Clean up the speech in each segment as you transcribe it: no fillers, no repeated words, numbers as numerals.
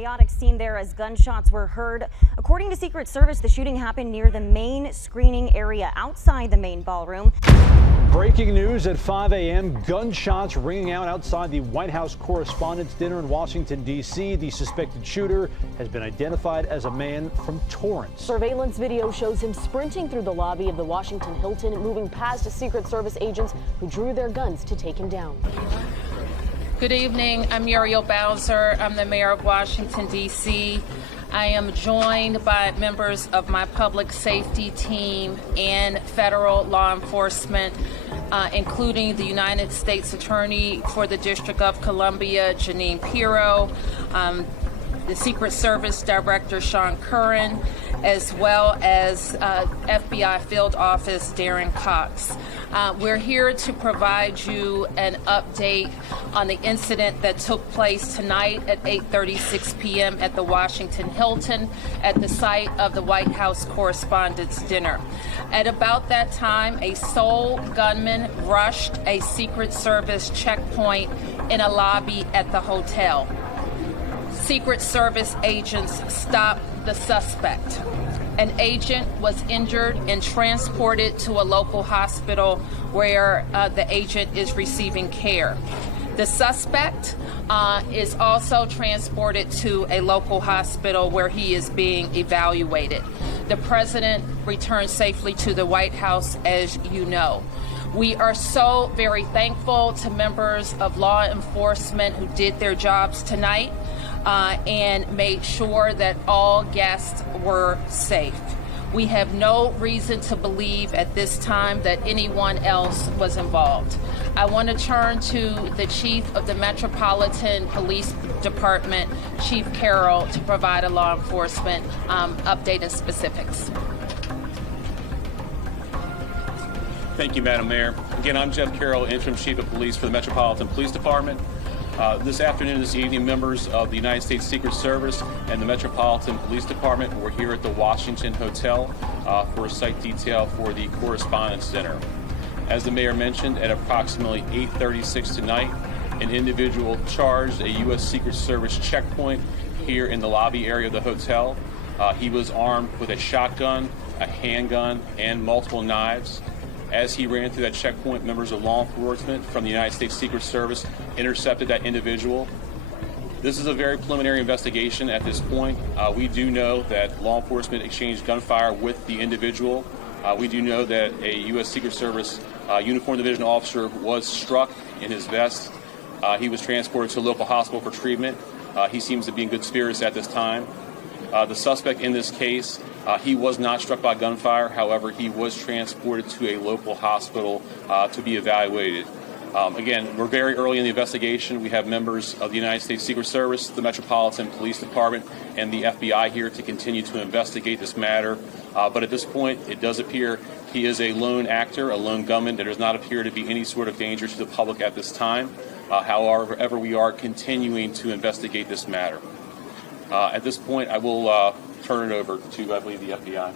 chaotic scene there as gunshots were heard. According to Secret Service, the shooting happened near the main screening area outside the main ballroom. Breaking news at 5 a.m. Gunshots ringing out outside the White House Correspondents Dinner in Washington, D.C. The suspected shooter has been identified as a man from Torrance. Surveillance video shows him sprinting through the lobby of the Washington Hilton, moving past Secret Service agents who drew their guns to take him down. Good evening. I'm Muriel Bowser. I'm the mayor of Washington, D.C. I am joined by members of my public safety team and federal law enforcement, including the United States Attorney for the District of Columbia, Janine Pirro, the Secret Service Director, Sean Curran, as well as FBI Field Office Darren Cox. We're here to provide you an update on the incident that took place tonight at 8:36 p.m. at the Washington Hilton at the site of the White House Correspondents Dinner. At about that time, a sole gunman rushed a Secret Service checkpoint in a lobby at the hotel. Secret Service agents stopped the suspect. An agent was injured and transported to a local hospital where the agent is receiving care. The suspect is also transported to a local hospital where he is being evaluated. The president returned safely to the White House, as you know. We are so very thankful to members of law enforcement who did their jobs tonight and made sure that all guests were safe. We have no reason to believe at this time that anyone else was involved. I want to turn to the Chief of the Metropolitan Police Department, Chief Carroll, to provide a law enforcement update and specifics. Thank you, Madam Mayor. Again, I'm Jeff Carroll, Interim Chief of Police for the Metropolitan Police Department. This afternoon, this evening, members of the United States Secret Service and the Metropolitan Police Department were here at the Washington Hotel for a site detail for the Correspondents' Dinner. As the mayor mentioned, at approximately 8:36 tonight, an individual charged a U.S. Secret Service checkpoint here in the lobby area of the hotel. He was armed with a shotgun, a handgun, and multiple knives. As he ran through that checkpoint, members of law enforcement from the United States Secret Service intercepted that individual. This is a very preliminary investigation at this point. We do know that law enforcement exchanged gunfire with the individual. We do know that a U.S. Secret Service uniformed division officer was struck in his vest. He was transported to a local hospital for treatment. He seems to be in good spirits at this time. The suspect in this case, he was not struck by gunfire. However, he was transported to a local hospital to be evaluated. Again, we're very early in the investigation. We have members of the United States Secret Service, the Metropolitan Police Department, and the FBI here to continue to investigate this matter. But at this point, it does appear he is a lone actor, a lone gunman. There does not appear to be any sort of danger to the public at this time. However, we are continuing to investigate this matter. At this point, I will turn it over to, I believe, the FBI.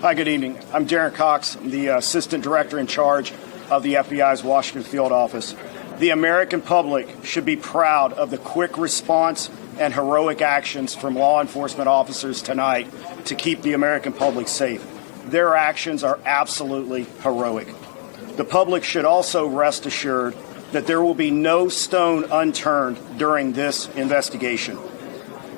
Hi, good evening. I'm Darren Cox. I'm the Assistant Director in charge of the FBI's Washington Field Office. The American public should be proud of the quick response and heroic actions from law enforcement officers tonight to keep the American public safe. Their actions are absolutely heroic. The public should also rest assured that there will be no stone unturned during this investigation.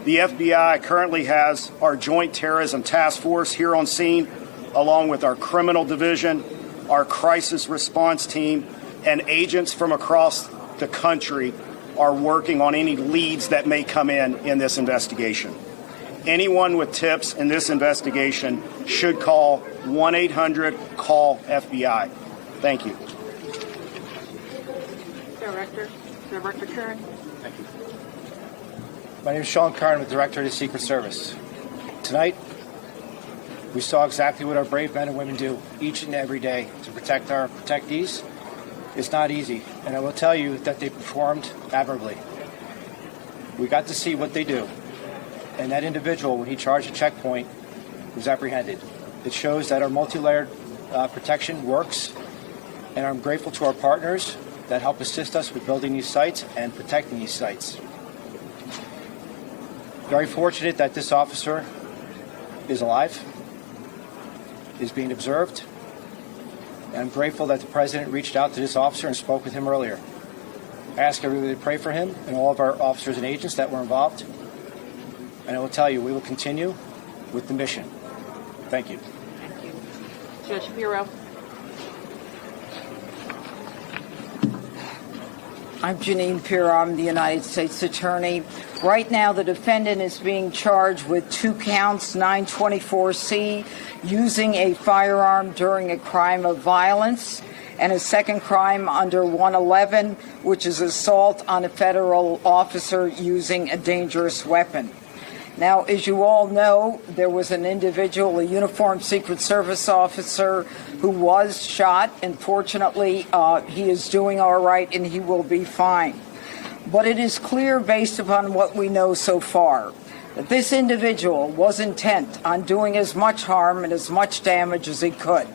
The FBI currently has our Joint Terrorism Task Force here on scene, along with our Criminal Division, our Crisis Response Team, and agents from across the country are working on any leads that may come in this investigation. Anyone with tips in this investigation should call 1-800-CALL-FBI. Thank you. Director Curran. Thank you. My name is Sean Curran, I'm the Director of the Secret Service. Tonight, we saw exactly what our brave men and women do each and every day to protect our protectees. It's not easy, and I will tell you that they performed admirably. We got to see what they do, and that individual, when he charged a checkpoint, was apprehended. It shows that our multi-layered protection works. And I'm grateful to our partners that help assist us with building these sites and protecting these sites. Very fortunate that this officer is alive, is being observed. And I'm grateful that the President reached out to this officer and spoke with him earlier. I ask everybody to pray for him and all of our officers and agents that were involved. And I will tell you, we will continue with the mission. Thank you. Thank you. Judge Shapiro. I'm Janine Pirro. I'm the United States Attorney. Right now, the defendant is being charged with 2 counts, 924C, using a firearm during a crime of violence, and a second crime under 111, which is assault on a federal officer using a dangerous weapon. Now, as you all know, there was an individual, a uniformed Secret Service officer, who was shot, and fortunately, he is doing all right and he will be fine. But it is clear, based upon what we know so far, that this individual was intent on doing as much harm and as much damage as he could.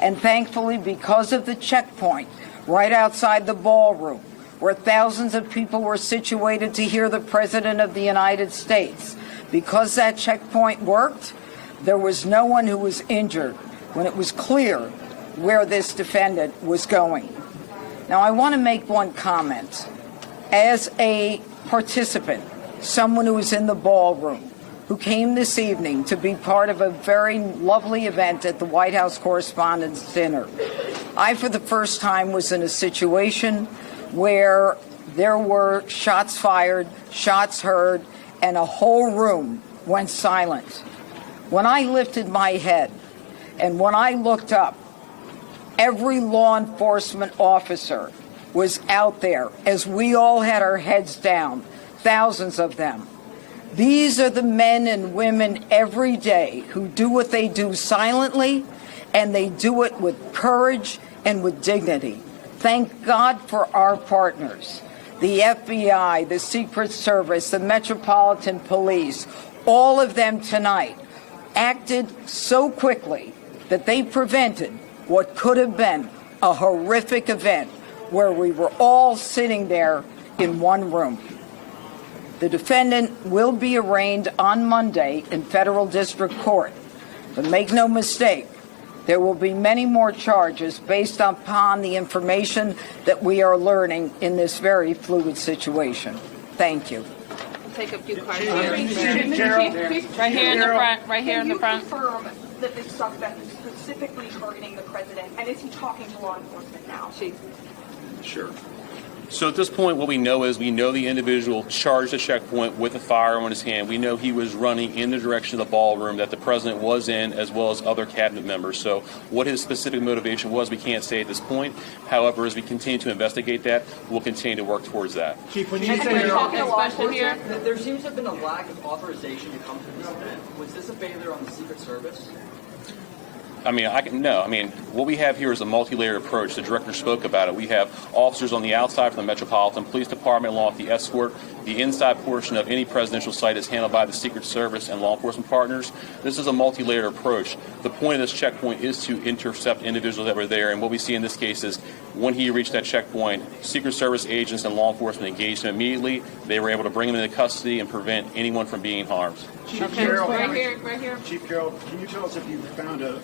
And thankfully, because of the checkpoint right outside the ballroom, where thousands of people were situated to hear the President of the United States, because that checkpoint worked, there was no one who was injured when it was clear where this defendant was going. Now, I want to make one comment. As a participant, someone who was in the ballroom, who came this evening to be part of a very lovely event at the White House Correspondents Dinner, I, for the first time, was in a situation where there were shots fired, shots heard, and a whole room went silent. When I lifted my head and when I looked up, every law enforcement officer was out there as we all had our heads down, thousands of them. These are the men and women every day who do what they do silently, and they do it with courage and with dignity. Thank God for our partners. The FBI, the Secret Service, the Metropolitan Police, all of them tonight acted so quickly that they prevented what could have been a horrific event where we were all sitting there in one room. The defendant will be arraigned on Monday in federal district court. But make no mistake, there will be many more charges based upon the information that we are learning in this very fluid situation. Thank you. We'll take a few questions. Right here in the front. Right here in the front. Can you confirm that this suspect is specifically targeting the president, and is he talking to law enforcement now? Chief. Sure. So at this point, what we know is we know the individual charged the checkpoint with a firearm in his hand. We know he was running in the direction of the ballroom that the president was in, as well as other cabinet members. So what his specific motivation was, we can't say at this point. However, as we continue to investigate that, we'll continue to work towards that. Chief, when you say there seems to have been a lack of authorization to come to this event. Was this a failure on the Secret Service? What we have here is a multi-layered approach. The director spoke about it. We have officers on the outside from the Metropolitan Police Department, along with the escort. The inside portion of any presidential site is handled by the Secret Service and law enforcement partners. This is a multi-layered approach. The point of this checkpoint is to intercept individuals that were there, and what we see in this case is when he reached that checkpoint, Secret Service agents and law enforcement engaged him immediately. They were able to bring him into custody and prevent anyone from being harmed. Chief Carroll, right here. Chief Carroll, can you tell us if you found a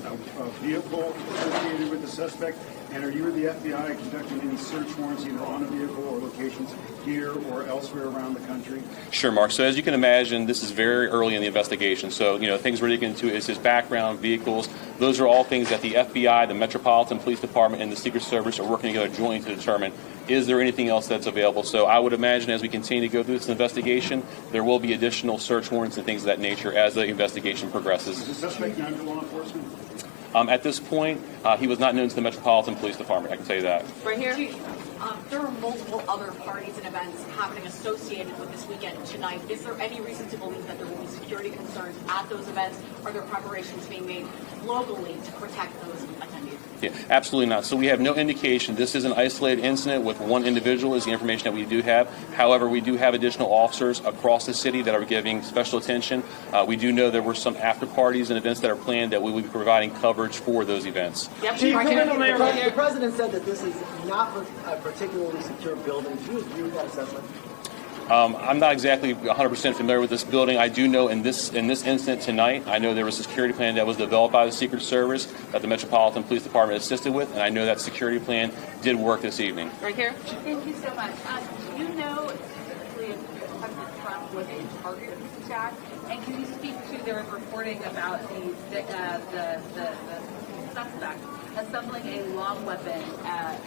vehicle associated with the suspect, and are you or the FBI conducting any search warrants either on a vehicle or locations here or elsewhere around the country? Sure, Mark. So as you can imagine, this is very early in the investigation. So, things we're digging into is his background, vehicles. Those are all things that the FBI, the Metropolitan Police Department, and the Secret Service are working together jointly to determine, is there anything else that's available? So I would imagine as we continue to go through this investigation, there will be additional search warrants and things of that nature as the investigation progresses. Is the suspect known to law enforcement? At this point, he was not known to the Metropolitan Police Department, I can tell you that. Right here. There are multiple other parties and events happening associated with this weekend tonight. Is there any reason to believe that there will be security concerns at those events? Are there preparations being made locally to protect those attendees? Yeah, absolutely not. So we have no indication. This is an isolated incident with one individual is the information that we do have. However, we do have additional officers across the city that are giving special attention. We do know there were some after parties and events that are planned that we will be providing coverage for those events. Yep. The president said that this is not a particularly secure building. Do you agree with that assessment? I'm not exactly 100% familiar with this building. I do know in this incident tonight, I know there was a security plan that was developed by the Secret Service that the Metropolitan Police Department assisted with, and I know that security plan did work this evening. Right here. Thank you so much. Do you know specifically if President Trump was a target of this attack? And can you speak to the reporting about the suspect assembling a long weapon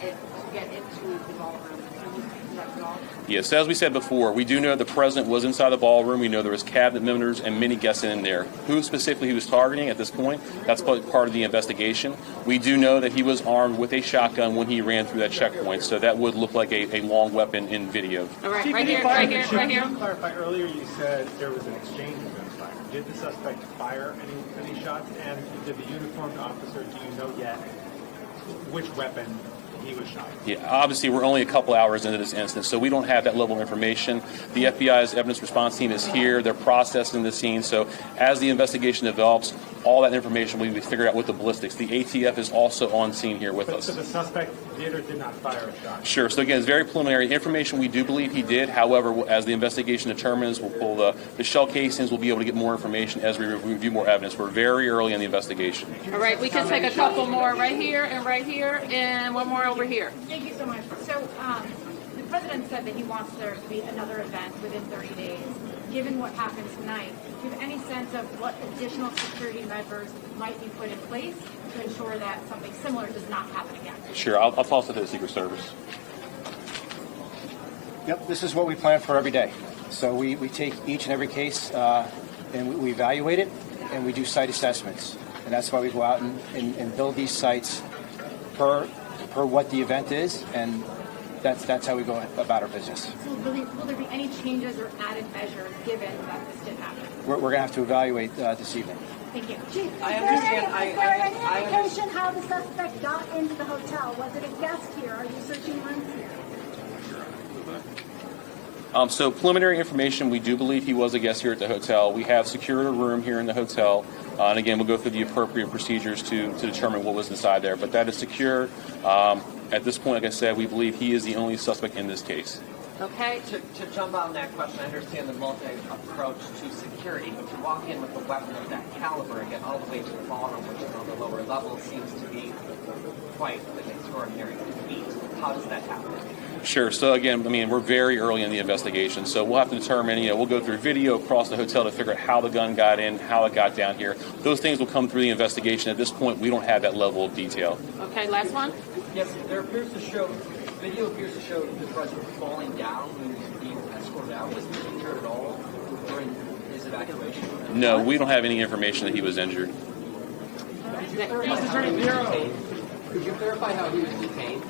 to get into the ballroom? Can you speak to that at all? Yes, as we said before, we do know the president was inside the ballroom. We know there was cabinet members and many guests in there. Who specifically he was targeting at this point, that's part of the investigation. We do know that he was armed with a shotgun when he ran through that checkpoint, so that would look like a long weapon in video. All right, right here, right here, right here. Can you clarify, earlier you said there was an exchange of gunfire. Did the suspect fire any shots? And did the uniformed officer, do you know yet which weapon he was shot? Yeah, obviously we're only a couple hours into this incident, so we don't have that level of information. The FBI's evidence response team is here. They're processing the scene. So as the investigation develops, all that information will be figured out with the ballistics. The ATF is also on scene here with us. So the suspect did or did not fire a shot? Sure. So again, it's very preliminary information. We do believe he did. However, as the investigation determines, we'll pull the shell casings. We'll be able to get more information as we review more evidence. We're very early in the investigation. All right, we can take a couple more right here, and one more over here. Thank you so much. So the president said that he wants there to be another event within 30 days. Given what happened tonight, do you have any sense of what additional security measures might be put in place to ensure that something similar does not happen again? Sure. I'll toss it to the Secret Service. Yep, this is what we plan for every day. So we take each and every case and we evaluate it, and we do site assessments. And that's why we go out and build these sites per what the event is, and that's how we go about our business. So will there be any changes or added measures given that this did happen? We're going to have to evaluate this evening. Thank you. Chief, is there any indication how the suspect got into the hotel? Was it a guest here? Are you searching rooms here? So preliminary information, we do believe he was a guest here at the hotel. We have secured a room here in the hotel. And again, we'll go through the appropriate procedures to determine what was inside there. But that is secure. At this point, like I said, we believe he is the only suspect in this case. Okay, to jump on that question, I understand the multi-approach to security, but to walk in with a weapon of that caliber and get all the way to the ballroom, which is on the lower level, seems to be quite an extraordinary feat. How does that happen? Sure. So again, I mean, we're very early in the investigation, so we'll have to determine, we'll go through video across the hotel to figure out how the gun got in, how it got down here. Those things will come through the investigation. At this point, we don't have that level of detail. Okay, last one. Yes, video appears to show the president falling down when he was being escorted out. Was he injured at all during his evacuation? No, we don't have any information that he was injured. Could you clarify how he was detained?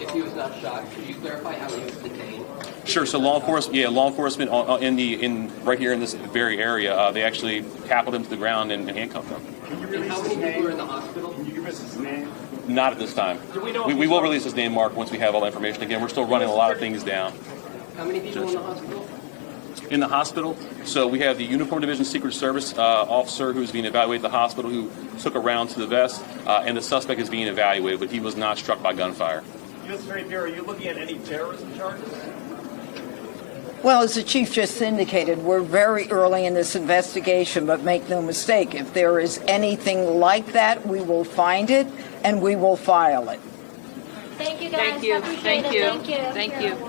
If he was not shot, could you clarify how he was detained? Sure. So law enforcement right here in this very area, they actually tackled him to the ground and handcuffed him. And how many people are in the hospital? Can you give us his name? Not at this time. We will release his name, Mark, once we have all the information. Again, we're still running a lot of things down. How many people in the hospital? In the hospital, so we have the Uniform Division Secret Service officer who's being evaluated at the hospital who took a round to the vest, and the suspect is being evaluated, but he was not struck by gunfire. U.S. Attorney Pierre, are you looking at any terrorism charges? Well, as the chief just indicated, we're very early in this investigation, but make no mistake, if there is anything like that, we will find it and we will file it. Thank you, guys. Thank you. Appreciate Thank it. you. Thank you. Thank you.